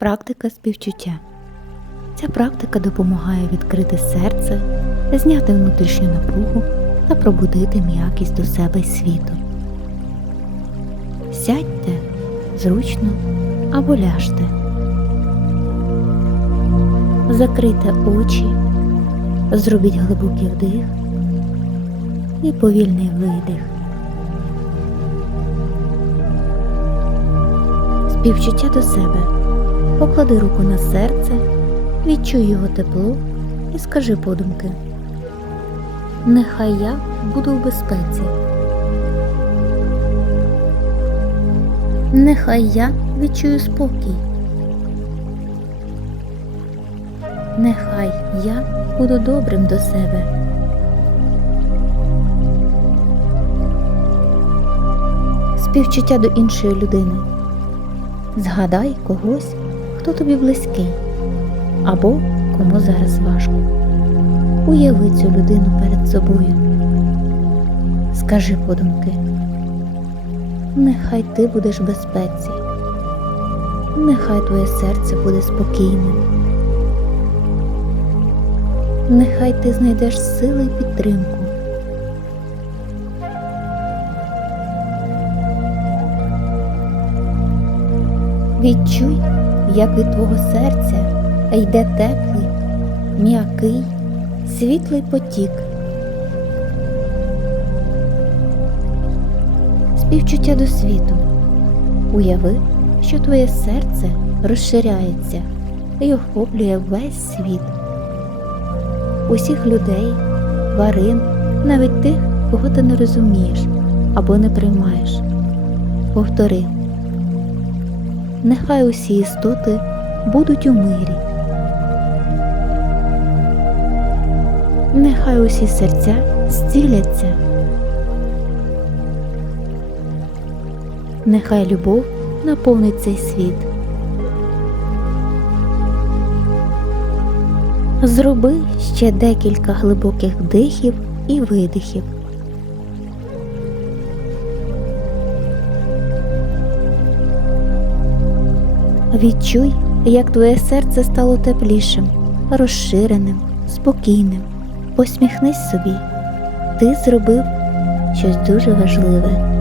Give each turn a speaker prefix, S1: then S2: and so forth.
S1: Практика співчуття. Ця практика допомагає відкрити серце, зняти внутрішню напругу та пробудити м'якість до себе й світу. Сядьте зручно або ляжте. Закрийте очі, зробіть глибокий вдих і повільний видих. Співчуття до себе. Поклади руку на серце, відчуй його тепло і скажи подумки. Нехай я буду в безпеці. Нехай я відчую спокій. Нехай я буду добрим до себе. Співчуття до іншої людини. Згадай когось, хто тобі близький, або кому зараз важко. Уяви цю людину перед собою. Скажи подумки. Нехай ти будеш в безпеці, нехай твоє серце буде спокійним. Нехай ти знайдеш сили і підтримку. Відчуй, як від твого серця йде теплий, м'який, світлий потік. Співчуття до світу. Уяви, що твоє серце розширяється і охоплює весь світ. Усіх людей, тварин, навіть тих, кого ти не розумієш або не приймаєш. Повтори. Нехай усі істоти будуть у мирі. Нехай усі серця зціляться. Нехай любов наповнить цей світ. Зроби ще декілька глибоких вдихів і видихів. Відчуй, як твоє серце стало теплішим, розширеним, спокійним. Посміхнись собі. Ти зробив щось дуже важливе.